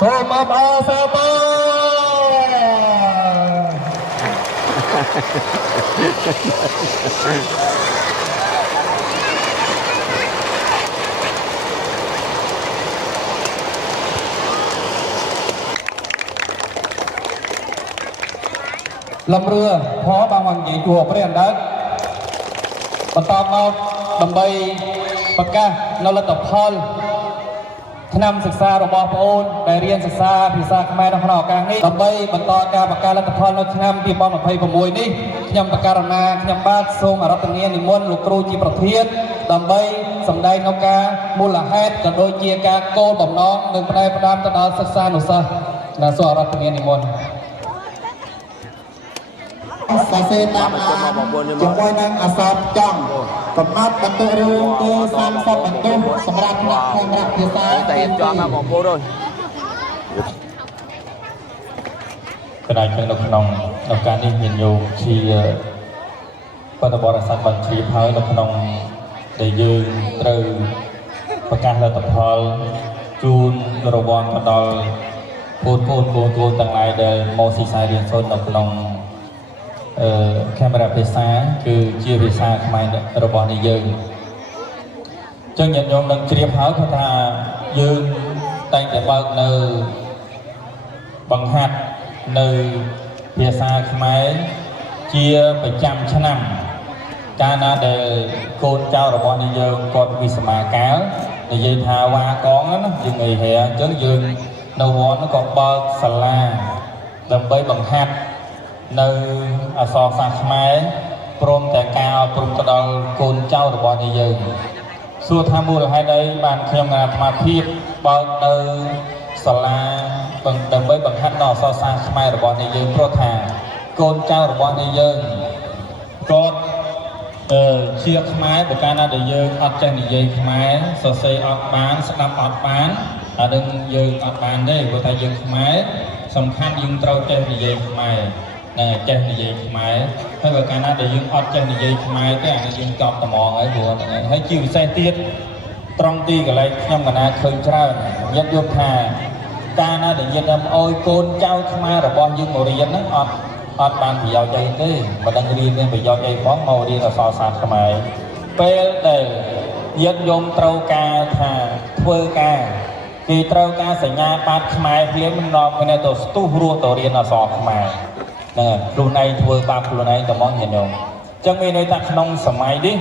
សូមអបអរសាទរលំរឿផបងមកនិយាយជួព្រះអណ្ដើកបន្តមកដើម្បីប្រកាសនៅលទ្ធផលឆ្នាំសិក្សារបស់បងប្អូនដែលរៀនសិក្សាភាសាខ្មែរនៅក្នុងឱកាសនេះដើម្បីបន្តការប្រកាសលទ្ធផលនៅឆ្នាំ2026នេះខ្ញុំបករណាខ្ញុំបាទសូមអរតនានិមន្តលោកគ្រូជាប្រធានដើម្បីសម្ដែងនៅការមូលហេតុក៏ដូចជាការគោលបំណងនិងផ្ដែផ្ដាំទៅដល់សិក្សានុសិស្សដែលសូមអរតនានិមន្តសរសេរតាមជាមួយនឹងអក្សរចំកំណត់បន្ទុករឿងគឺ30បន្ទុកសម្រាប់អ្នកផ្នែកភាសាតែចំមកបងប្អូនកណ្ដាលនៅក្នុងឱកាសនេះមានយោជាបដិបត្តិសាស្ត្របញ្ជាហើយនៅក្នុងដែលយើងត្រូវប្រកាសលទ្ធផលជូនរង្វាន់ទៅដល់កូនទាំងឡាយដែលមកសិក្សារៀនសូត្រនៅក្នុងកាមេរ៉ាភាសាគឺជាភាសាខ្មែររបស់នេះយើងចឹងញាតិញោមនឹងជ្រាបហើយថាយើងតែងតែបើកនៅបង្ហាត់នៅភាសាខ្មែរជាប្រចាំឆ្នាំកាលណាដែលកូនចៅរបស់នេះយើងគាត់វិស្មាកាលនិយាយថាវ៉ាកងណាយើងនិយាយអញ្ចឹងយើងនៅវត្តក៏បើកសាលាដើម្បីបង្ហាត់នៅអក្សរសាស្ត្រខ្មែរព្រមទាំងការអប់រំទៅដល់កូនចៅរបស់នេះយើងសួរថាមូលហេតុអីបានខ្ញុំអាត្មាភាពបើកនៅសាលាដើម្បីបង្ហាត់នៅអក្សរសាស្ត្រខ្មែររបស់នេះយើងព្រោះថាកូនចៅរបស់នេះយើងគាត់ជាខ្មែរបើកាលណាដែលយើងអត់ចេះនិយាយខ្មែរសរសេរអត់បានស្ដាប់អត់បានអានឹងយើងអត់បានទេព្រោះតែយើងខ្មែរសំខាន់យើងត្រូវចេះនិយាយខ្មែរចេះនិយាយខ្មែរហើយបើកាលណាដែលយើងអត់ចេះនិយាយខ្មែរទេអានេះយើងចប់ត្មងហើយព្រោះហ្នឹងហើយជាពិសេសទៀតត្រង់ទីកន្លែងខ្ញុំកណាឃើញច្រើនញាតិយកថាកាលណាដែលញាតិអោយកូនចៅខ្មែររបស់យើងមករៀនហ្នឹងអត់បានប្រយោជន៍អីទេមិនដឹងរៀនមានប្រយោជន៍អីផងមករៀនអក្សរសាស្ត្រខ្មែរពេលដែលញាតិញោមត្រូវការថាធ្វើការគេត្រូវការសញ្ញាបត្រខ្មែរភ្លាមមិនដល់គ្នាទៅស្ទុះរស់ទៅរៀនអក្សរខ្មែរខ្លួនឯងធ្វើបាបខ្លួនឯងទៅមកញាតិញោមអញ្ចឹងមានន័យថាក្នុងសម័យនេះ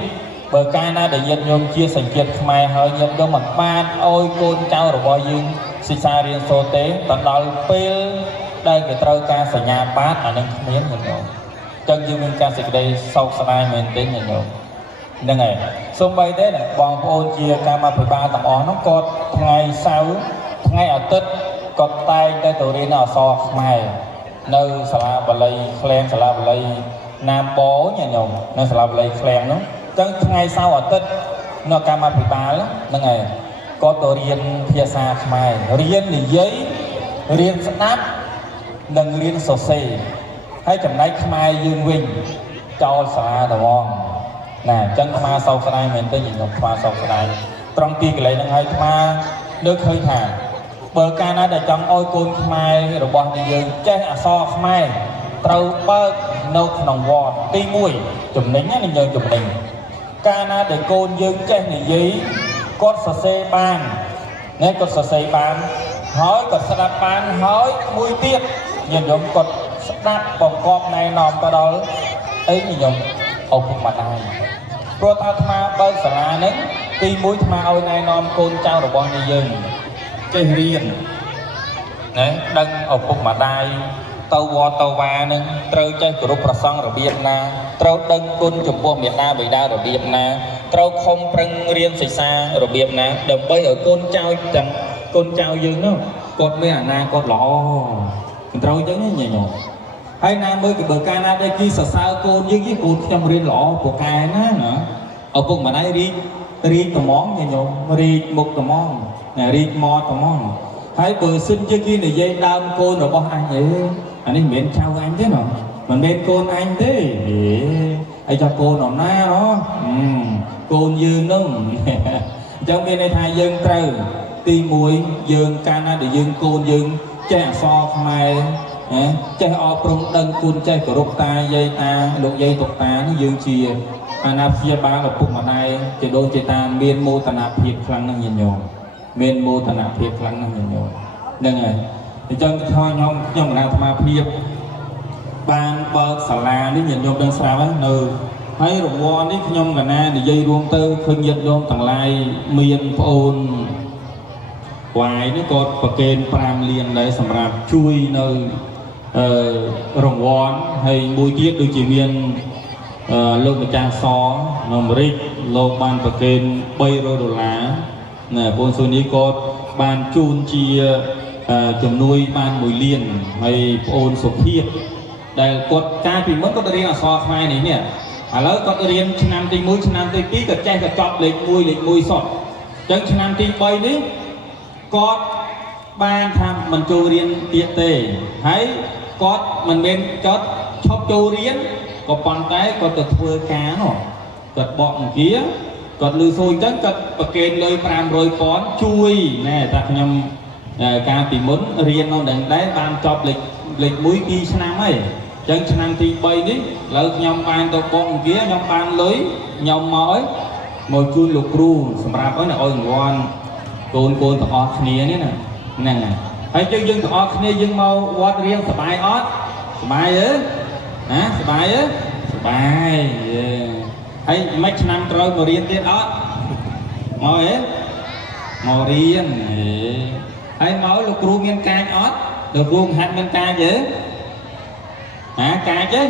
បើកាលណាដែលញាតិញោមជាសញ្ជាតិខ្មែរហើយញាតិញោមមិនបានអោយកូនចៅរបស់យើងសិក្សារៀនសូត្រទេទៅដល់ពេលដែលគេត្រូវការសញ្ញាបត្រអានឹងគ្មានញាតិញោមអញ្ចឹងយើងមានការសេចក្តីសោកស្ដាយមែនទេញាតិញោមហ្នឹងហើយសូម្បីតែបងប្អូនជាកម្មាភិបាលទាំងអស់នោះគាត់ថ្ងៃសៅរ៍ថ្ងៃអាទិត្យគាត់តែងតែទៅរៀនអក្សរខ្មែរនៅសាលាបាលីឃ្លាំងសាលាបាលីណាមបោញាតិញោមនៅសាលាបាលីឃ្លាំងនោះអញ្ចឹងថ្ងៃសៅរ៍អាទិត្យនៅកម្មាភិបាលហ្នឹងហើយគាត់ទៅរៀនភាសាខ្មែររៀននិយាយរៀនស្ដាប់និងរៀនសរសេរហើយចំណែកខ្មែរយើងវិញចោលសាលាទៅហ្មងណាអញ្ចឹងអាសោកស្ដាយមែនទេញាតិញោមអាសោកស្ដាយត្រង់ទីកន្លែងហ្នឹងហើយអាលើកឃើញថាបើកាលណាដែលចង់ឲ្យកូនខ្មែររបស់យើងចេះអក្សរខ្មែរត្រូវបើកនៅក្នុងវត្តទី1ចំណេញណាយើងចំណេញកាលណាដែលកូនយើងចេះនិយាយគាត់សរសេរបានណាគាត់សរសេរបានហើយគាត់ស្ដាប់បានហើយមួយទៀតញាតិញោមគាត់ស្ដាប់បង្គាប់ណែនាំទៅដល់អីញាតិញោមឪពុកម្ដាយព្រោះថាអាត្មាបើកសាលាហ្នឹងទី1អាត្មាឲ្យណែនាំកូនចៅរបស់យើងចេះរៀនណាដឹងឪពុកម្ដាយទៅវត្តទៅវានឹងត្រូវចេះគោរពព្រះសង្ឃរបៀបណាត្រូវដឹងគុណចំពោះមេដាបិតារបៀបណាត្រូវខំប្រឹងរៀនសិក្សារបៀបណាដើម្បីឲ្យកូនចៅទាំងកូនចៅយើងនោះគាត់មានអនាគតល្អមិនត្រូវអញ្ចឹងទេញាតិញោមហើយណាមើលបើកាលណាដែលគេសរសើរកូនយើងកូនខ្ញុំរៀនល្អពូកែណាឪពុកម្ដាយរីកត្មងញាតិញោមរីកមុខត្មងរីកមាត់ត្មងហើយបើសិនជាគេនិយាយដើមកូនរបស់អញអានេះមិនមែនចៅអញទេណាមិនមែនកូនអញទេហើយចៅកូននរណាកូនយើងនឹងអញ្ចឹងមានន័យថាយើងត្រូវ ទីមួយយើងកាលណាដែលយើងកូនយើងចេះអក្សរខ្មែរចេះអប់រំដឹងគុណចេះគោរពតាយាយតាលោកយាយតុកតានេះយើងជាអាណាព្យាបាលឪពុកម្ដាយជាដូនជាតាមានមោទនភាពខ្លាំងណាស់ញាតិញោមមានមោទនភាពខ្លាំងណាស់ញាតិញោមហ្នឹងហើយអញ្ចឹងខ្ញុំគណៈអាត្មាភាពបានបើកសាលានេះញាតិញោមដឹងស្រាប់ហើយនៅហើយរង្វាន់នេះខ្ញុំកណានិយាយរួមទៅឃើញញាតិញោមទាំងឡាយមានប្អូនវាយនេះក៏ប្រកេន5លានដែរសម្រាប់ជួយនៅរង្វាន់ហើយមួយទៀតដូចជាមានលោកម្ចាស់សនៅអាមេរិកលោកបានប្រកេន$300ណាបងសុនីក៏បានជូនជាជំនួយបាន1លានហើយប្អូនសុភាពដែលគាត់កាលពីមុនគាត់រៀនអក្សរខ្មែរនេះឥឡូវគាត់រៀនឆ្នាំទី1ឆ្នាំទី2ក៏ចេះក៏ចប់លេខ1សុទ្ធអញ្ចឹងឆ្នាំទី3នេះគាត់បានថាមិនចូលរៀនទៀតទេហើយគាត់មិនមែនគាត់ឈប់ចូលរៀនក៏ប៉ុន្តែគាត់ទៅធ្វើការនោះគាត់បកអង្គាគាត់លឺសូរអញ្ចឹងគាត់ប្រកេនលុយ500,000ជួយណែតែខ្ញុំកាលពីមុនរៀននៅនឹងដែរបានចប់លេខ1 2ឆ្នាំហើយអញ្ចឹងឆ្នាំទី3នេះឥឡូវខ្ញុំបានទៅបកអង្គាខ្ញុំបានលុយខ្ញុំមកជូនលោកគ្រូសម្រាប់ឲ្យរង្វាន់កូនទាំងអស់គ្នានេះណាហ្នឹងហើយយើងទាំងអស់គ្នាយើងមកវត្តរៀងសប្បាយអត់សប្បាយទេណាសប្បាយទេសប្បាយហើយមិនឆ្នាំក្រោយមករៀនទៀតអត់មកហ៎មករៀនហើយមកលោកគ្រូមានកាចអត់លោកគ្រូហាត់មានកាចទេកាចទេ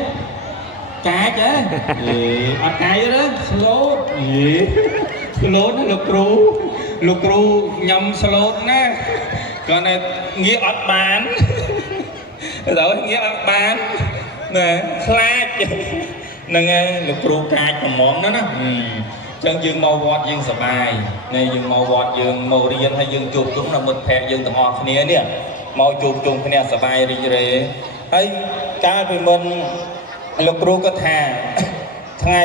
កាចទេអត់កាចទេស្លូតស្លូតលោកគ្រូខ្ញុំស្លូតណាគាត់តែងាកអត់បានដល់ងាកអត់បានណាខ្លាចហ្នឹងហើយលោកគ្រូកាចប្រមងណាអញ្ចឹងយើងមកវត្តយើងសប្បាយនេះយើងមកវត្តយើងមករៀនហើយយើងជួបជុំនៅមិត្តភក្តិយើងទាំងអស់គ្នានេះមកជួបជុំគ្នាសប្បាយរីករាយហើយកាលពីមុនលោកគ្រូក៏ថាថ្ងៃ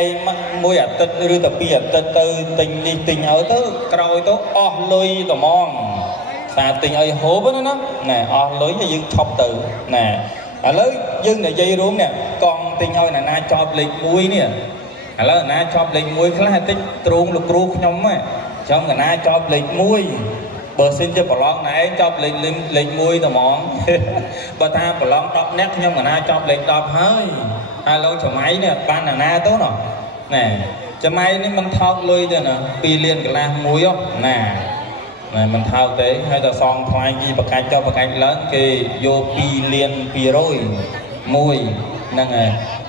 មួយអាទិត្យឬទៅ2អាទិត្យទៅទិញនេះទិញឲ្យទៅក្រោយទៅអស់លុយត្មងថាទិញឲ្យហូបណាអស់លុយហើយយើងឈប់ទៅណាឥឡូវយើងនិយាយរួមនេះកង់ទិញឲ្យណាចប់លេខ1នេះឥឡូវណាចប់លេខ1ខ្លះតិចទ្រង់លោកគ្រូខ្ញុំហ៎ចឹងណាចប់លេខ1បើសិនជាប្រឡងណែចប់លេខ1ត្មងបើថាប្រឡង10នាក់ខ្ញុំណាចប់លេខ10ហើយឥឡូវច្រម៉ៃនេះបានណាទៅណោះណែច្រម៉ៃនេះមិនថោកលុយទេណា2លានកន្លះមួយណាមិនថោកទេហើយតែសងថ្លៃជីបកាច់ចុះបកាច់ឡើងគេយក2លាន200មួយហ្នឹង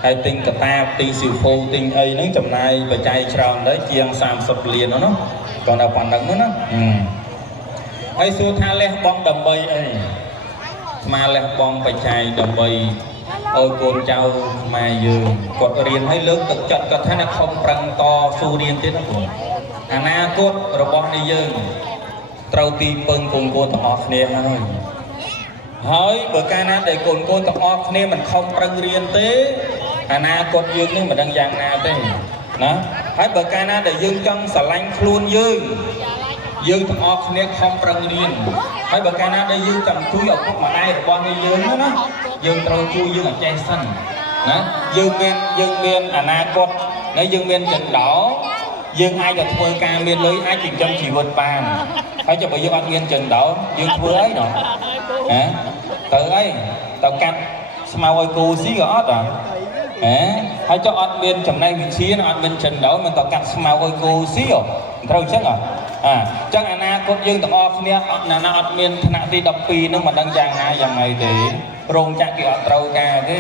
ហើយទិញកតាបទីស៊ីហ្វូទិញអីហ្នឹងចំណាយបច្ច័យច្រើនដែរជាង30លានហ្នឹងគាត់ដល់ប៉ុណ្្នឹងណាហើយសួរថាលះបង់ដើម្បីអីស្មាលះបង់បច្ច័យដើម្បីឲ្យកូនចៅខ្មែរយើងគាត់រៀនឲ្យលើកទឹកចិត្តគាត់ថាអ្នកខំប្រឹងតស៊ូរៀនទៀតណាបងអនាគតរបស់នេះយើងត្រូវទីពឹងកូនទាំងអស់គ្នាហើយបើកាលណាដែលកូនទាំងអស់គ្នាមិនខំប្រឹងរៀនទេអនាគតយើងនេះមិនដឹងយ៉ាងណាទេណាហើយបើកាលណាដែលយើងចង់ស្រឡាញ់ខ្លួនយើងទាំងអស់គ្នាខំប្រឹងរៀនហើយបើកាលណាដែលយើងចង់ជួយឪពុកម្ដាយរបស់យើងណាយើងត្រូវជួយយើងឲ្យចេះសិនណាយើងមានអនាគតហើយយើងមានចិញ្ចោយើងអាចទៅធ្វើការមានលុយអាចចិញ្ចឹមជីវិតបានហើយបើយើងអត់មានចិញ្ចោយើងធ្វើអីណោះទៅអីទៅកាត់ស្មៅឲ្យគូស៊ីក៏អត់ហើយចុះអត់មានចំណេះវិជ្ជាអត់មានចិញ្ចោមិនទៅកាត់ស្មៅឲ្យគូស៊ីត្រូវអញ្ចឹងអញ្ចឹងអនាគតយើងទាំងអស់គ្នាអត់ណាអត់មានថ្នាក់ទី12ហ្នឹងមិនដឹងយ៉ាងណាយ៉ាងម៉េចទេរោងចក្រគេអត់ត្រូវការទេ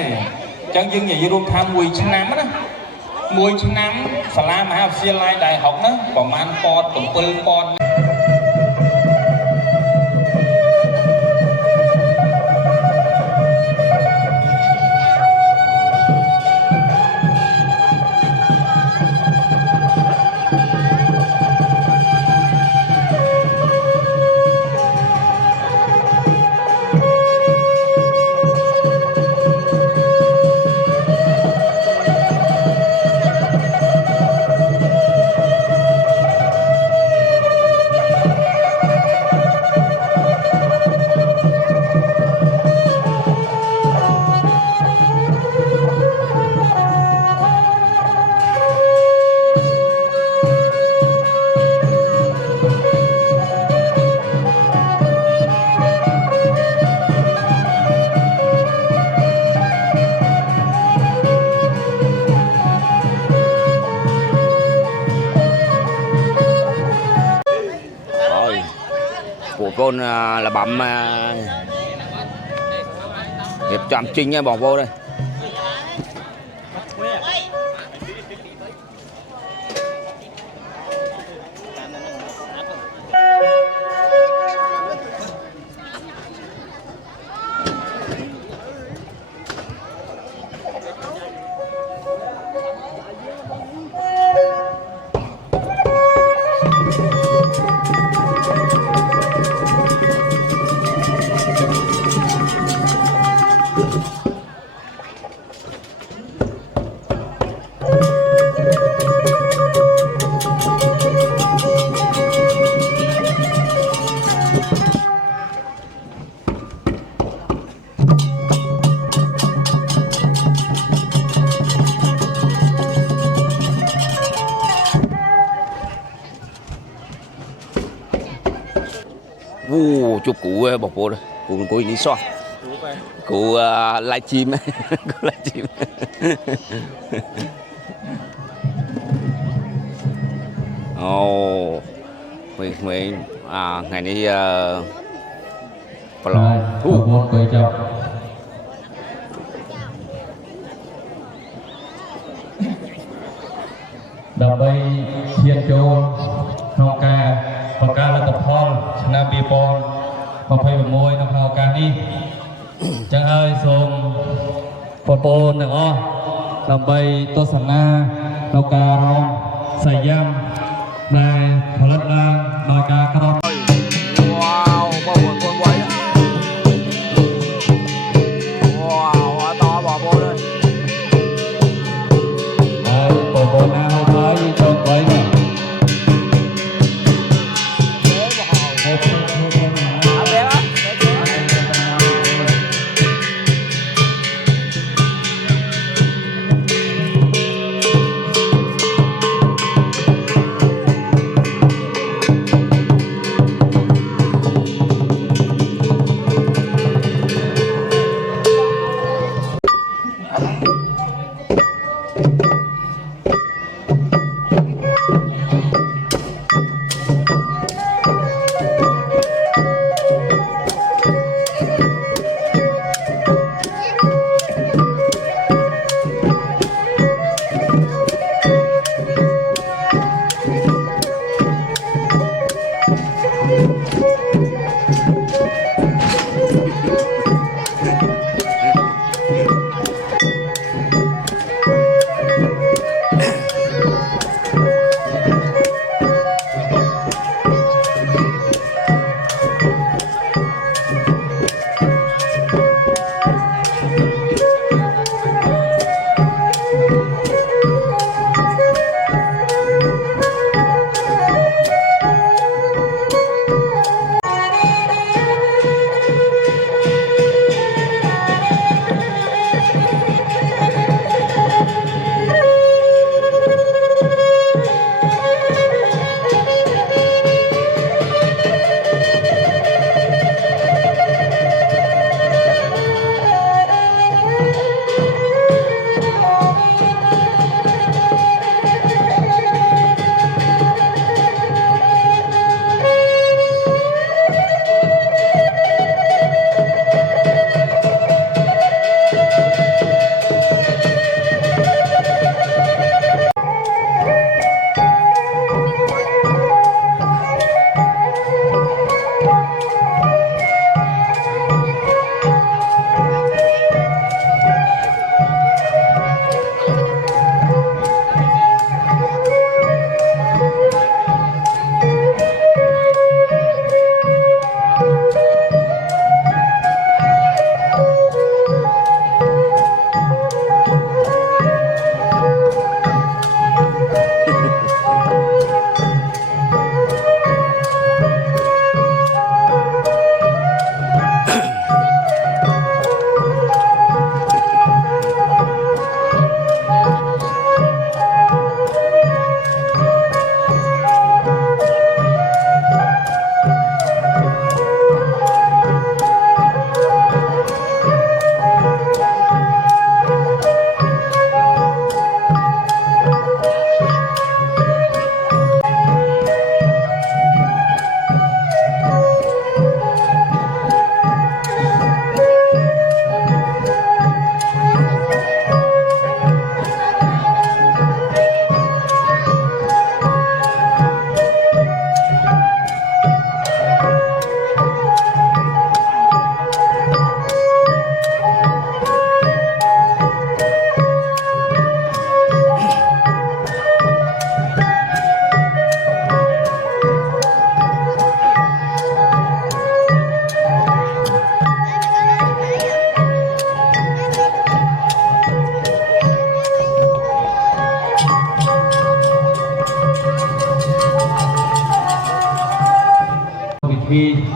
អញ្ចឹងយើងនិយាយរួមថា1ឆ្នាំណា1ឆ្នាំសាលាមហាវិទ្យាល័យđại họcណាប្រហែលពត7ពត bộ vôn là bấm hiệp chạm trinh nha bỏ vô đây. Chụp cú bọc vô đây, cú đi xoa, cú livestream, cú livestream. Ồ, mình ngày nay rồi, một cười chào. Đầm bay thiên châu, hồng ca, hồng ca là tập hall, nam bì pon, hồng phay bầm môi, nam hồng ca đi. Chẳng ơi, xôm pon pon nữa, đầm bay tô sẵn na, hồng ca rong, xài giam, này thở lất lang, đòi ca cà rong. Wow, bao buồn con quay. Wow, quá to bỏ vô đây. Đây, pon pon na hồng thái cho quay nè.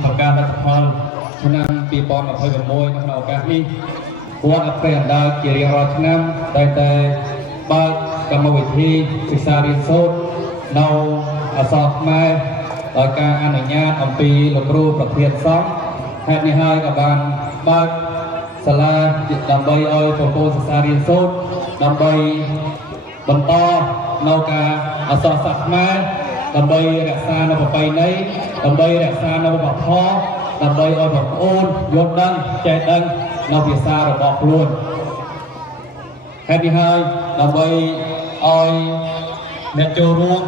ប្រកាសលទ្ធផលឆ្នាំ2026ក្នុងឱកាសនេះវត្តអព្រះអណ្ដើកជារៀងរាល់ឆ្នាំតែបើកកម្មវិធីសិក្សារៀនសូត្រនៅអក្សរខ្មែរដោយការអនុញ្ញាតអំពីលោកគ្រូប្រធានសង្ឃហេតុនេះហើយក៏បានបើកសាលាដើម្បីឲ្យពពោសិក្សារៀនសូត្រដើម្បីបន្តនៅការអក្សរសាស្ត្រខ្មែរដើម្បីរក្សានៅប្រពៃណីដើម្បីរក្សានៅវប្បធម៌ដើម្បីឲ្យបងប្អូនយល់ដឹងចេះដឹងនៅភាសារបស់ខ្លួនហេតុនេះហើយដើម្បីឲ្យអ្នកចូលរួម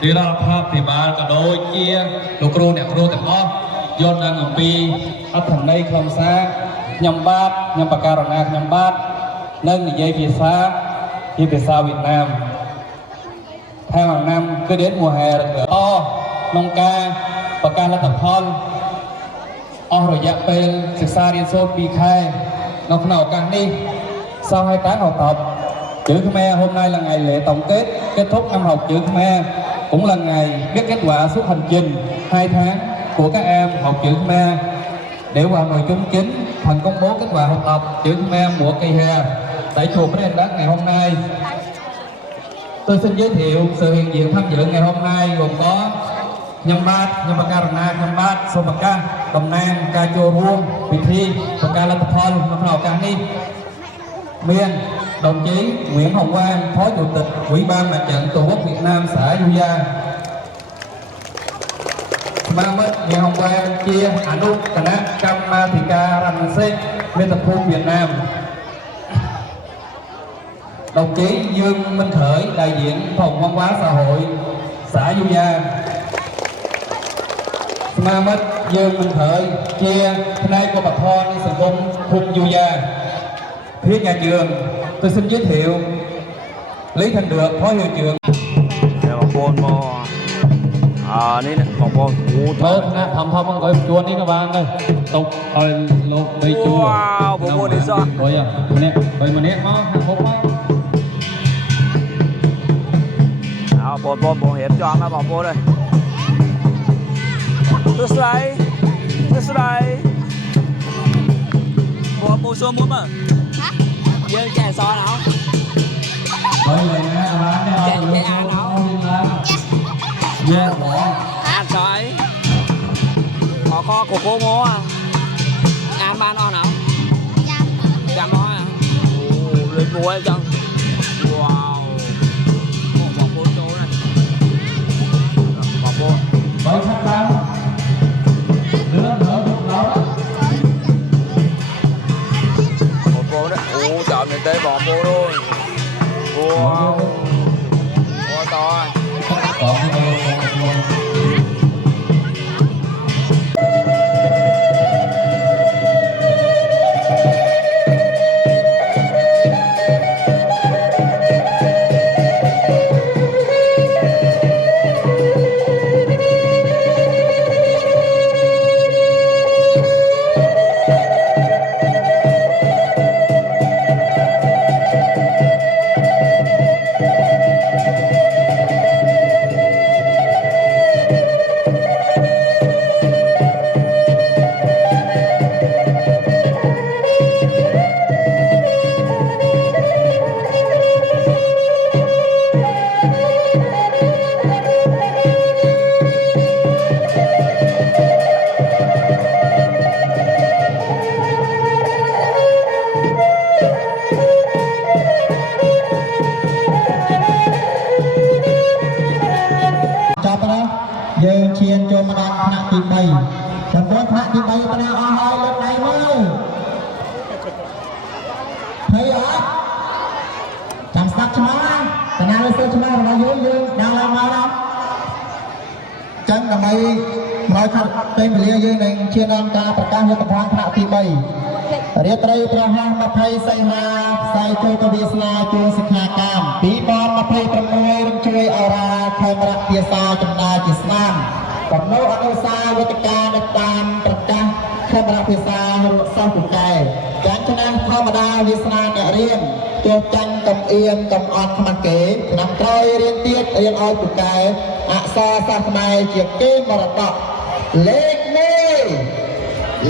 ទីរដ្ឋាភិបាលក៏ដូចជាលោកគ្រូអ្នកគ្រូទាំងអស់យល់ដឹងអំពីអត្ថន័យខ្លឹមសារខ្ញុំបាទខ្ញុំបការណាខ្ញុំបាទនឹងនិយាយភាសាជាភាសាវៀតណាមtheo hàng năm cứ đến mùa hè là to nông ca và ca là tập hon rồi dạ bênศึกษาเรียนsố bị khai nó nào càng đi sau 2 tháng học tập chữ Khmer hôm nay là ngày lễ tổng kết thúc năm học chữ Khmer cũng là ngày biết kết quả suốt hành trình 2 tháng của các em học chữ Khmer để vào nội dung chính phần công bố kết quả học tập chữ Khmer mùa kỳ hè tại chùa Bến Đắc ngày hôm nay. Tôi xin giới thiệu sự hiện diện tham dự ngày hôm nay gồm có Nhâm Bát, Nhâm Bạc Karana, Nhâm Bát, Sô Bạc Ca, Đồng Nang, Ca Chô Ruông, Vị Thi, Bạc Ca Lật Thol, Năm Lào Ca Ni. Miền, đồng chí Nguyễn Hồng Quang, Phó Chủ tịch Ủy ban Mặt trận Tổ quốc Việt Nam xã Du Gia. Ba mất Nguyễn Hồng Quang chia Anu Kana Kamathika Ramsek, Miền Tập Khu Việt Nam. Đồng chí Dương Minh Khởi, đại diện phòng văn hóa xã hội xã Du Gia. Ma mất Dương Minh Khởi chia nay của bà Thon đi sân khung Du Gia. Phía nhà trường tôi xin giới thiệu Lý Thành Được, Phó hiệu trưởng. Đây bà Pôn màนี่นะbà Pôn นะทำมันก็จวนนี่ก็บางเลยตกเอาลงไปจู wow bà Pôn đi sao โอ้ยเนี่ยไปมาเนี่ยมาพบมา Pôn hiểm cho anh bà Pôn đây This đây Pôn số muốn mà Dương chè so nào rồi nè chè ăn nào dạ bỏ ăn rồi họ kho của cô mua à ăn ban on nào chăm nó à lên mua hay chăng wow bỏ cô chỗ này bỏ cô với khách ban nữa lúc đó bỏ cô đấy chọn người tê bỏ cô luôn wow quá to cònយើងឈានចូលមកដល់ថ្នាក់ទី3ចំពោះថ្នាក់ទី3បណ្ណាអស់ហើយលើកដៃមើលហើយអត់ចាំស្ដាប់ឈ្មោះបណ្ណាលើសើឈ្មោះរបស់យើងដល់ឡើងមកដល់ចឹងដើម្បីមកខាត់ពេលវេលាយើងនឹងឈានដល់ការប្រកាសលទ្ធផលថ្នាក់ទី3រាត្រីប្រហោះ20សីហាផ្សាយចូលទៅវាសនាជួសិក្ខាកាម2026រំជួយអរាខេមរៈភាសាចំណាជាស្នាមកំណត់អនុសាវេទិកានៅតាមប្រកាសខេមរៈភាសារកសិស្សពូកែយ៉ាងឆ្នាំធម្មតាវាសនាអ្នករៀនទោះចាញ់កំអៀនកំអត់ខ្មាស់គេឆ្នាំក្រោយរៀនទៀតរៀនឲ្យពូកែអក្សរសាស្ត្រខ្មែរជាគេមរតកលេខ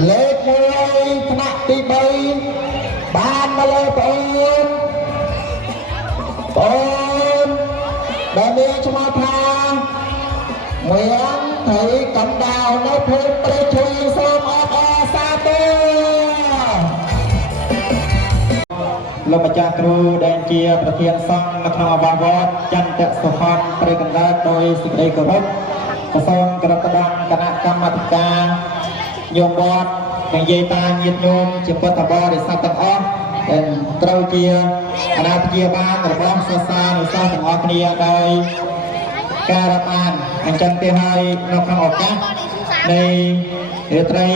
លេខ1ថ្នាក់ទី3បានមកលើបងដែលមានឈ្មោះថាមៀងថៃកំដៅនៅភូមិព្រៃឈើសូមអបអរសាទរលោកម្ចាស់គ្រូដែលជាប្រធានសង្ឃនៅក្នុងអបាវត្តចន្ទៈសុខនព្រៃកណ្ដាលដោយសេចក្តីគោរពសូមគោរពដល់គណៈកម្មាធិការញោមវត្តនិងយាយតាញាតិញោមជាពុទ្ធបរិស័ទទាំងអស់ដែលត្រូវជាគណៈព្យាបាលរបស់សិស្សានុសិស្សទាំងអស់គ្នាដោយការរាប់អានអញ្ចឹងទេហើយនៅក្នុងឱកាសនៃរាត្រី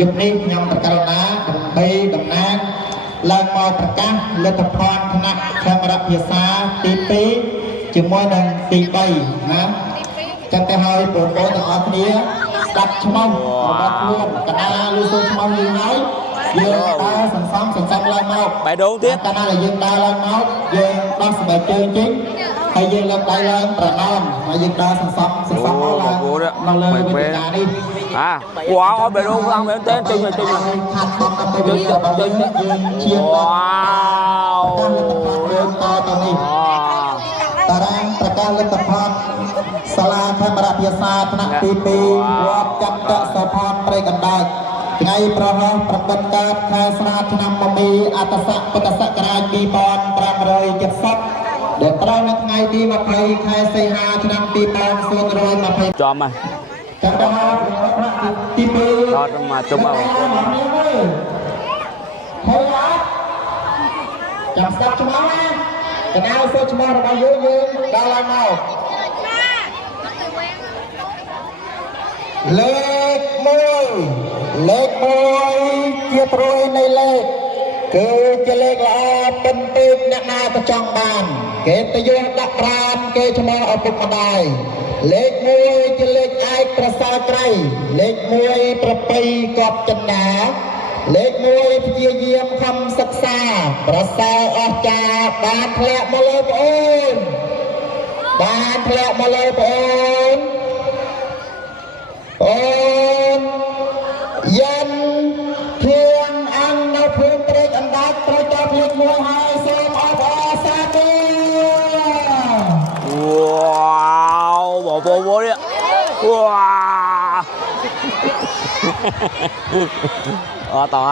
យប់នេះខ្ញុំប្រកាសណាដើម្បីតំណាងឡើងមកប្រកាសលទ្ធផលថ្នាក់ខេមរៈភាសាទី2ជាមួយនឹងទី3ណាចឹងទៅហើយបងប្អូនទាំងអស់គ្នាស្ដាប់ឈ្មោះរបស់ខ្លួនកណ្ដាលឬសូរឈ្មោះយើងហើយយើងដើរសន្សំឡើងមកបែរដូងទៀត កណ្ដាលដែលយើងដើរឡើងមកយើងដោះស្បែកជើងចេញហើយយើងលើកដៃឡើងប្រណម្យហើយយើងដើរសន្សំមកឡើងនៅលើវេទិកានេះ វ៉ាអូបែរដូងខ្លាំងមែនទេចេញមកខាត់បងទៅយើងយើងឈាមវ៉ាវយើងតនេះតារាងប្រកាសលទ្ធផលសាលាខេមរៈភាសាថ្នាក់ទី2វត្តចន្ទៈសុផនព្រៃកណ្ដាលថ្ងៃប្រហោះប្រពន្ធកើតខែស្រាឆ្នាំមមីអត្តស័កពុទ្ធសករាជ2570ដែលត្រូវនៅថ្ងៃទី20ខែសីហាឆ្នាំ2020ចំហ៎កណ្ដាលទី2ដល់មកជុំមកហើយចាំស្ដាប់ឈ្មោះណាកណ្ដាលសូឈ្មោះរបស់យើងដល់ឡើងមកលេខ1ជាត្រួយនៃលេខគឺជាលេខល្អពេញពេកអ្នកណាក៏ចង់បានគេទៅយកដាក់ប្រានគេឈ្មោះឪពុកម្ដាយលេខ1ជាលេខឯកប្រសើរក្រៃលេខ1ប្រពៃកប់ចិន្តាលេខ1ព្យាយាមខំសិក្សាប្រសើរអស្ចារ្យបានធ្លាក់មកលើប្អូនយ៉ាន់ធៀងអង្គនៅភូមិព្រែកអណ្ដាតត្រូវតបលេខ1ហើយសូមអបអរសាទរវ៉ាវបងប្អូននេះវ៉ាអត់តោះ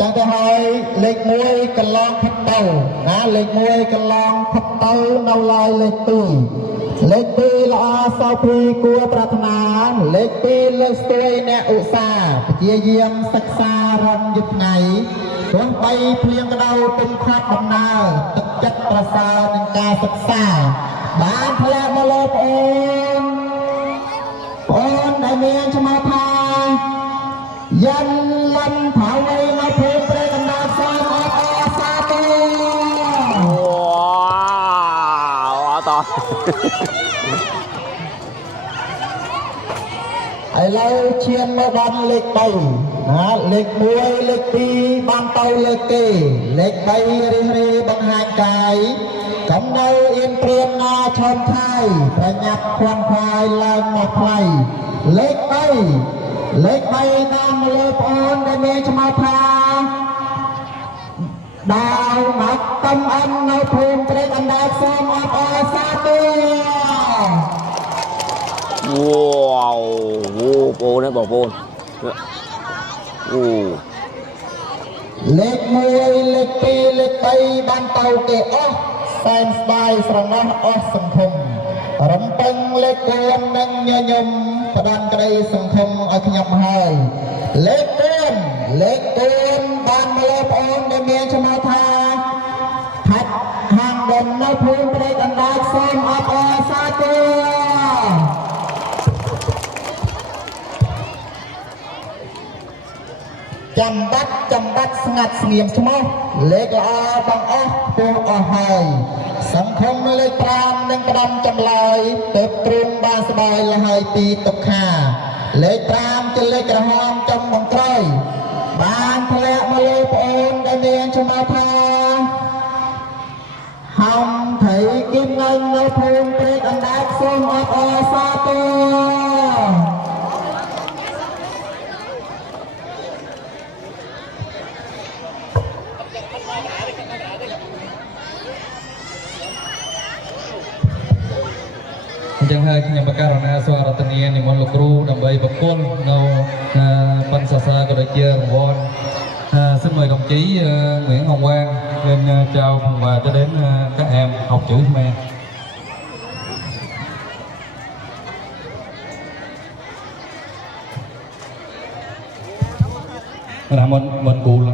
ចាំទៅហើយលេខ1កន្លងផុតទៅណាលេខ1កន្លងផុតទៅនៅឡើយលេខ2ល្អសោភីគួរប្រាថ្នាលេខ2លើកស្ទួយអ្នកឧស្សាហ៍ព្យាយាមសិក្សារំយប់ថ្ងៃទោះបីភ្លៀងក្តៅពេញខាត់ដំណើរទឹកចិត្តប្រសើរនឹងការសិក្សាបានធ្លាក់មកលើប្អូនដែលមានឈ្មោះថាយ៉ាន់លំផៅវៃនៅភូមិព្រៃកណ្ដាលសូមអបអរសាទរអត់តោះឥឡូវឈានមកដល់លេខ3ណាលេខ1លេខ2បានទៅលើគេលេខ3រិះរេបង្ហាញកាយកុំនៅអៀនព្រានណាឈោមថៃប្រញាប់ខ្វាន់ខ្វាយឡើងមកថ្លៃលេខ3តាមលើប្អូនដែលមានឈ្មោះថាដាវមកតំអិននៅភូមិព្រែកអណ្ដាតសូមអបអរសាទរវ៉ាវបងប្អូនលេខ1លេខ2លេខ3បានទៅគេអស់សែនស្ដាយស្រណោះអស់សង្ឃឹមរំពឹងលេខ4និងញញឹមផ្ដាន់ក្តីសង្ឃឹមឲ្យខ្ញុំហើយលេខ4បានមកលើប្អូនដែលមានឈ្មោះថាថាច់ហាងដុំនៅភូមិព្រែកអណ្ដាតសូមអបអរសាទរចាំបាត់ស្ងាត់ស្ងៀមឈ្មោះលេខល្អបងអស់ពោះអស់ហើយសង្ឃឹមលេខ5នឹងក្តាំចម្លើយទើបទ្រង់បានស្បាយលហើយពីទុក្ខាលេខ5ជាលេខក្រហមចំបង្ក្រោយបានធ្លាក់មកលើប្អូនដែលមានឈ្មោះថា mong satu. Jangan hanya berkarena suara tenian yang mau kru dan bayi bekul nâu pan sasa của đội chia won. Xin mời đồng chí Nguyễn Hồng Quang lên trao phần quà cho đến các em học chữ Khmer. Là mình cụ là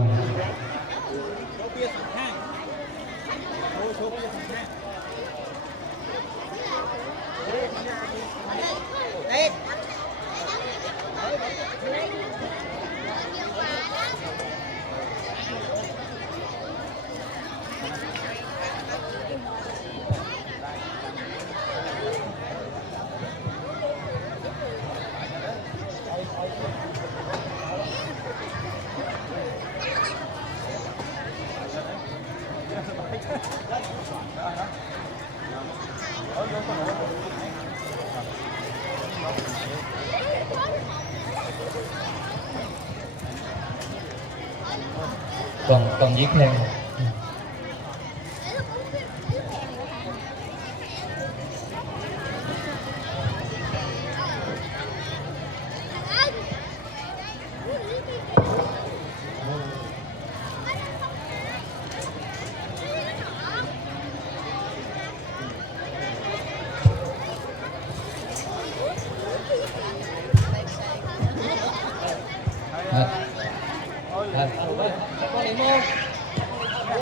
còn viết thêm. Con